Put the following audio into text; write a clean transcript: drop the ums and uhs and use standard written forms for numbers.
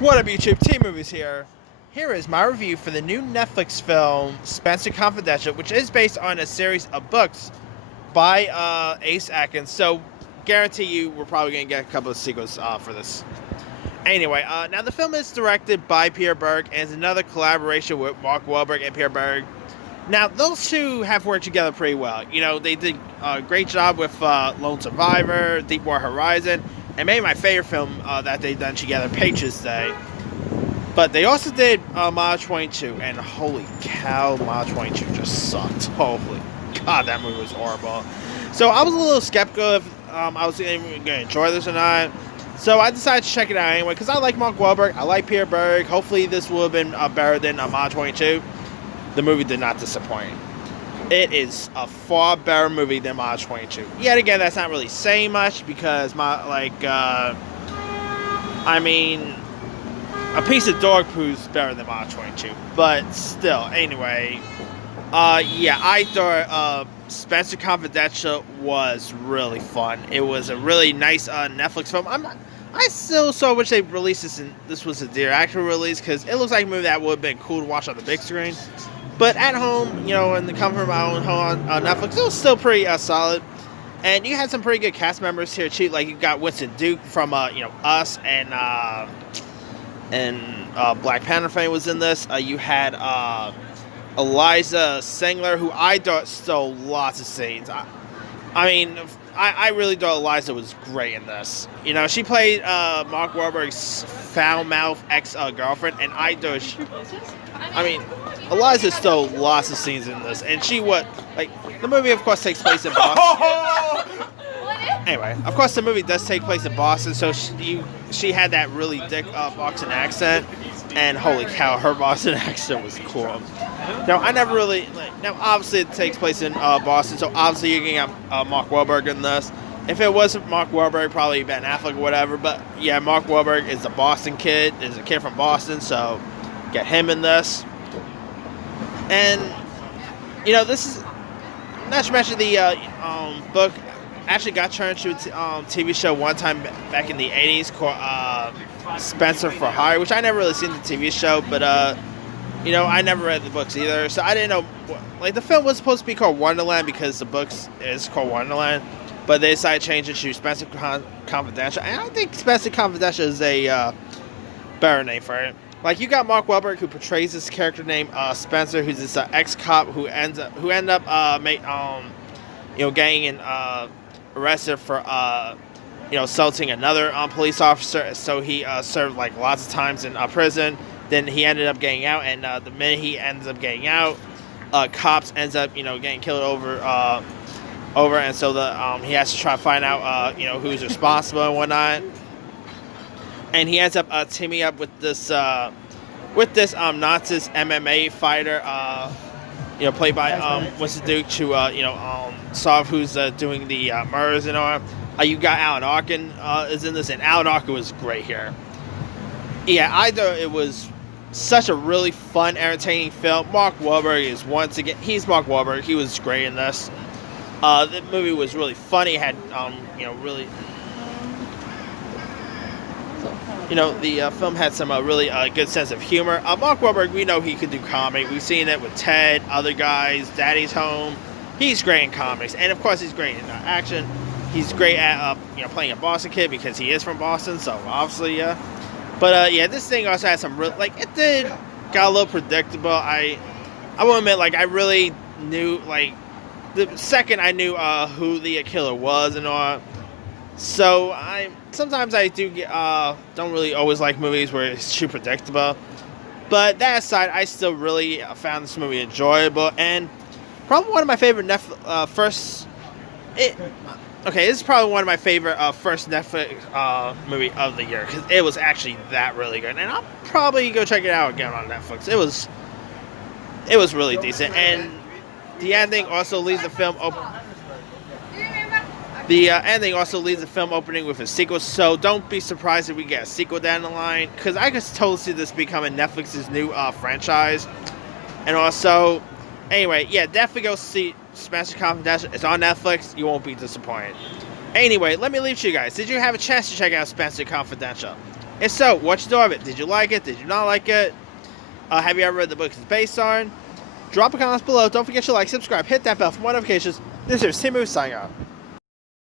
What up, YouTube? T-Movies here. Here is my review for the new Netflix film, Spenser Confidential, which is based on a series of books by Ace Atkins. So, guarantee you we're probably going to get a couple of sequels for this. Anyway, now the film is directed by Peter Berg and is another collaboration with Mark Wahlberg and Peter Berg. Now, those two have worked together pretty well. You know, they did a great job with Lone Survivor, Deepwater Horizon, and maybe my favorite film that they've done together, Patriots Day. But they also did Mile 22, and holy cow, Mile 22 just sucked. Holy God, that movie was horrible. So I was a little skeptical if I was even going to enjoy this or not. So I decided to check it out anyway, because I like Mark Wahlberg, I like Peter Berg. Hopefully this will have been better than Mile 22. The movie did not disappoint. It is a far better movie than Mile 22. Yet again, that's not really saying much because a piece of dog poo is better than Mile 22. But still, anyway, I thought Spenser Confidential was really fun. It was a really nice Netflix film. I still so wish they released this and this was a theatrical release because it looks like a movie that would have been cool to watch on the big screen. But at home, you know, in the comfort of my own home on Netflix, it was still pretty solid. And you had some pretty good cast members here too. Like you got Winston Duke from Us and Black Panther fame was in this. You had Eliza Singler, who I thought stole lots of scenes. I really thought Eliza was great in this. You know, she played Mark Wahlberg's foul-mouthed ex-girlfriend, and I thought Eliza stole lots of scenes in this. And the movie, of course, takes place in Boston. Anyway, of course, the movie does take place in Boston, so she had that really thick Boston accent, and holy cow, her Boston accent was cool. Now, I never really obviously it takes place in Boston, so obviously you're gonna have Mark Wahlberg in this. If it wasn't Mark Wahlberg, probably Ben Affleck or whatever. But yeah, Mark Wahlberg is a Boston kid, is a kid from Boston, so get him in this. And this is not to mention the book actually got turned into a TV show one time back in the 80s called Spenser for Hire, which I never really seen the TV show, but I never read the books either, so I didn't know. The film was supposed to be called Wonderland because the books is called Wonderland, but they decided to change it to Spenser Confidential, and I think Spenser Confidential is a better name for it. Like, you got Mark Wahlberg, who portrays this character named Spenser, who's this ex-cop who ended up getting arrested for assaulting another police officer. So he served lots of times in prison. Then he ended up getting out, and the minute he ends up getting out, cops ends up getting killed over, and so he has to try to find out who's responsible and whatnot. And he ends up teaming up with this Nazi MMA fighter, played by Winston Duke, to solve who's doing the murders and all. You got Alan Arkin is in this, and Alan Arkin was great here. Yeah, I thought it was such a really fun, entertaining film. Mark Wahlberg is he's Mark Wahlberg. He was great in this. The movie was really funny. It had the film had some really good sense of humor. Mark Wahlberg, we know he could do comedy. We've seen it with Ted, other guys, Daddy's Home. He's great in comics, and of course he's great in action. He's great at playing a Boston kid because he is from Boston, so obviously yeah. But this thing also had some got a little predictable. I will admit, I really knew the second I knew who the killer was and all. So sometimes I do don't really always like movies where it's too predictable. But that aside, I still really found this movie enjoyable, and probably one of my favorite this is probably one of my favorite first Netflix movie of the year, because it was actually that really good, and I'll probably go check it out again on Netflix. It was really decent, and the ending also leaves the film open. The ending also leaves the film opening with a sequel, so don't be surprised if we get a sequel down the line, because I could totally see this becoming Netflix's new franchise. And also, anyway, yeah, definitely go see Spenser Confidential. It's on Netflix. You won't be disappointed. Anyway, let me leave you guys. Did you have a chance to check out Spenser Confidential? If so, what you thought of it? Did you like it? Did you not like it? Have you ever read the book it's based on? Drop a comment below. Don't forget to like, subscribe, hit that bell for more notifications. This is Timu signing out.